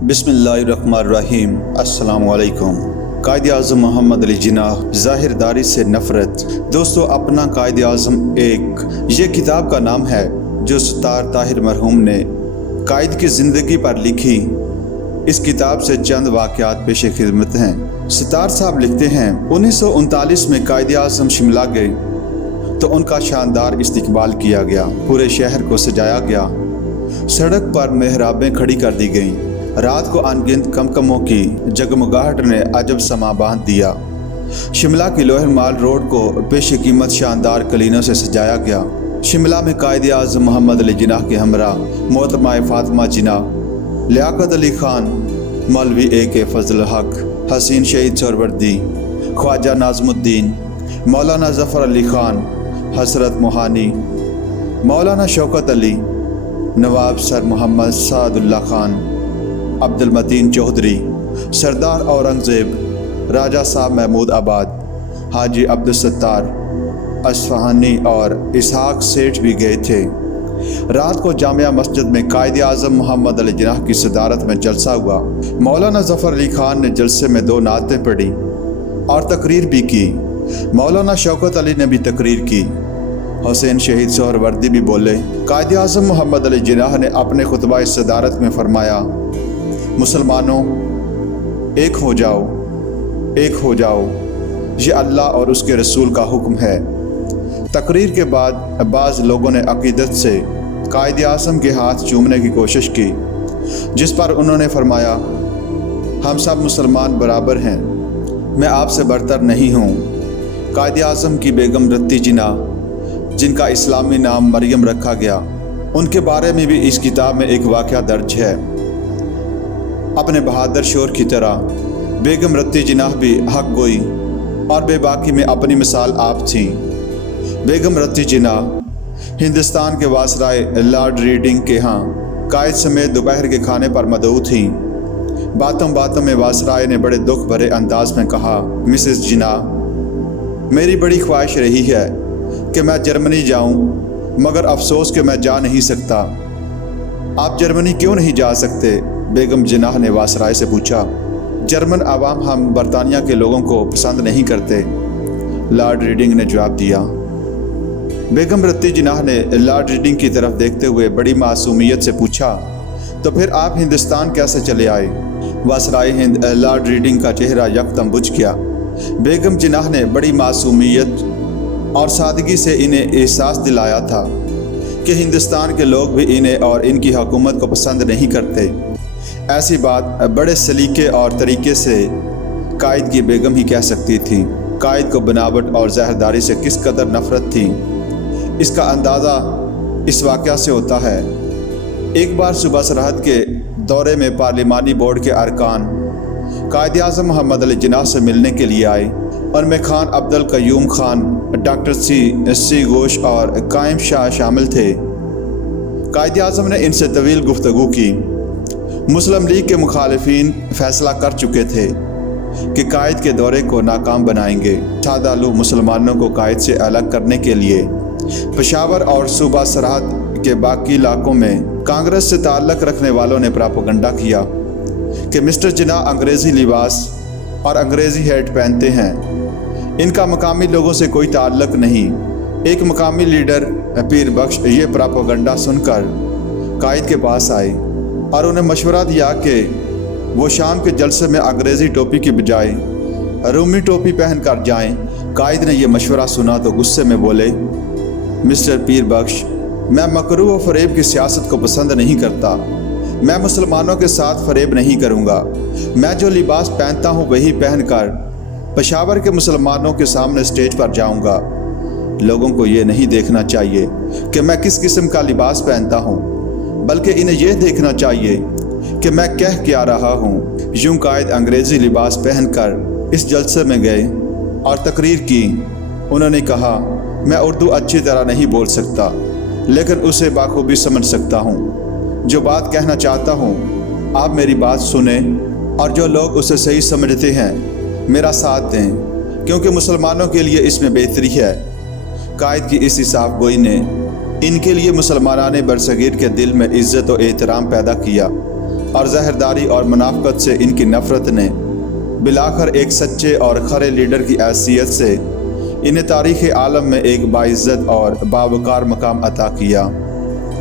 बिस्मिल्लाहिर्रहमानिर्रहीम। अस्सलाम वालेकुम। कायद आज़म मोहम्मद अली जिन्नाह, ज़ाहिरदारी से नफ़रत। दोस्तों, अपना कायद आज़म ये किताब का नाम है जो सत्तार ताहिर मरहूम ने कायद की ज़िंदगी पर लिखी। इस किताब से चंद वाक़यात पेश खिदमत हैं। सत्तार साहब लिखते हैं, 1939 में कायद आज़म शिमला गए तो उनका शानदार इस्तकबाल किया गया। पूरे शहर को सजाया गया। सड़क पर मेहराबें खड़ी कर दी गईं। रात को अनगिनत कमकमों की जगमगाहट ने अजब समा बांध दिया। शिमला की लोहर माल रोड को पेश कीमत शानदार कलीनों से सजाया गया। शिमला में कायद आज़म मोहम्मद अली जिन्नाह के हमरा मोहतरमा फ़ातिमा जिन्नाह, लियाकत अली खान, मौलवी ए.के. फजल हक, हसीन शहीद सोहरावर्दी, ख्वाजा नाज़मुद्दीन, मौलाना ज़फ़र अली खान, हसरत मोहानी, मौलाना शौकत अली, नवाब सर मोहम्मद सादुल्ला खान, अब्दुल मतीन चौधरी, सरदार औरंगज़ेब, राजा साहब महमूद आबाद, हाजी अब्दुल सत्तार असफ़हानी और इसहाक सेठ भी गए थे। रात को जामिया मस्जिद में कायद आज़म मोहम्मद अली जिन्नाह की सदारत में जलसा हुआ। मौलाना ज़फ़र अली खान ने जलसे में 2 नातें पढ़ी और तकरीर भी की। मौलाना शौकत अली ने भी तकरीर की। हुसैन शहीद सोहरावर्दी भी बोले। कायद आज़म मोहम्मद अली जिन्नाह ने अपने खुतबा सदारत में फरमाया, मुसलमानों, एक हो जाओ, एक हो जाओ, ये अल्लाह और उसके रसूल का हुक्म है। तकरीर के बाद बाज़ लोगों ने अक़ीदत से कायद आज़म के हाथ चूमने की कोशिश की, जिस पर उन्होंने फरमाया, हम सब मुसलमान बराबर हैं, मैं आपसे बरतर नहीं हूँ। कायद आज़म की बेगम रत्ती जिन्नाह, जिनका इस्लामी नाम मरियम रखा गया, उनके बारे में भी इस किताब में एक वाक़या दर्ज है। अपने बहादुर शोर की तरह बेगम रत्ती जिन्नाह भी हक गोई और बेबाकी में अपनी मिसाल आप थीं। बेगम रत्ती जिन्नाह हिंदुस्तान के वासराय लॉर्ड रीडिंग के यहाँ कायद समेत दोपहर के खाने पर मदऊ थीं। बातों बातों में वासराय ने बड़े दुख भरे अंदाज में कहा, मिसेस जिन्नाह, मेरी बड़ी ख्वाहिश रही है कि मैं जर्मनी जाऊं, मगर अफसोस कि मैं जा नहीं सकता। आप जर्मनी क्यों नहीं जा सकते? बेगम जिन्नाह ने वासराय से पूछा। जर्मन आवाम हम बरतानिया के लोगों को पसंद नहीं करते, लॉर्ड रीडिंग ने जवाब दिया। बेगम रत्ती जिन्नाह ने लॉर्ड रीडिंग की तरफ देखते हुए बड़ी मासूमियत से पूछा, तो फिर आप हिंदुस्तान कैसे चले आए? वासराय हिंद लॉर्ड रीडिंग का चेहरा यकदम बुझ गया। बेगम जिन्नाह ने बड़ी मासूमियत और सादगी से इन्हें एहसास दिलाया था कि हिंदुस्तान के लोग भी इन्हें और इनकी हुकूमत को पसंद नहीं करते। ऐसी बात बड़े सलीके और तरीके से कायद की बेगम ही कह सकती थी। कायद को बनावट और ज़ाहिरदारी से किस कदर नफ़रत थी, इसका अंदाज़ा इस वाक़या से होता है। एक बार सुबह सरहद के दौरे में पार्लिमानी बोर्ड के अरकान कायद आज़म मोहम्मद अली जिन्नाह से मिलने के लिए आए। उनमें खान अब्दुल क़य्यूम खान, डॉक्टर सी घोष और कायम शाह शामिल थे। कायद आज़म ने इनसे तवील गुफ्तगू की। मुस्लिम लीग के मुखालिफिन फैसला कर चुके थे कि कायद के दौरे को नाकाम बनाएंगे। सादालू मुसलमानों को कायद से अलग करने के लिए पेशावर और सूबा सरहद के बाकी इलाकों में कांग्रेस से ताल्लुक़ रखने वालों ने प्रोपेगेंडा किया कि मिस्टर जिन्नाह अंग्रेज़ी लिबास और अंग्रेज़ी हैट पहनते हैं, इनका मकामी लोगों से कोई ताल्लुक़ नहीं। एक मकामी लीडर पीर बख्श ये प्रोपेगेंडा सुनकर कायद के पास आए और उन्हें मशवरा दिया कि वो शाम के जलसे में अंग्रेज़ी टोपी की बजाय रूमी टोपी पहन कर जाएँ। कायद ने यह मशवरा सुना तो गुस्से में बोले, मिस्टर पीर बख्श, मैं मकरू व फ़रेब की सियासत को पसंद नहीं करता। मैं मुसलमानों के साथ फ़रेब नहीं करूँगा। मैं जो लिबास पहनता हूँ वही पहनकर पेशावर के मुसलमानों के सामने स्टेज पर जाऊँगा। लोगों को ये नहीं देखना चाहिए कि मैं किस किस्म का लिबास पहनता हूँ, बल्कि इन्हें यह देखना चाहिए कि मैं कह क्या रहा हूँ। यूं कायद अंग्रेज़ी लिबास पहनकर इस जलसे में गए और तकरीर की। उन्होंने कहा, मैं उर्दू अच्छी तरह नहीं बोल सकता, लेकिन उसे बाखूबी समझ सकता हूँ। जो बात कहना चाहता हूँ आप मेरी बात सुने और जो लोग उसे सही समझते हैं मेरा साथ दें, क्योंकि मुसलमानों के लिए इसमें बेहतरी है। कायद की इस हिसाब गोई ने इनके लिए मुसलमानाने बरसगीर के दिल में इज़्ज़त और एहतराम पैदा किया। اور زہرداری اور منافقت سے ان کی نفرت نے بالآخر ایک سچے اور کھرے لیڈر کی حیثیت سے انہیں تاریخ عالم میں ایک باعزت اور باوقار مقام عطا کیا۔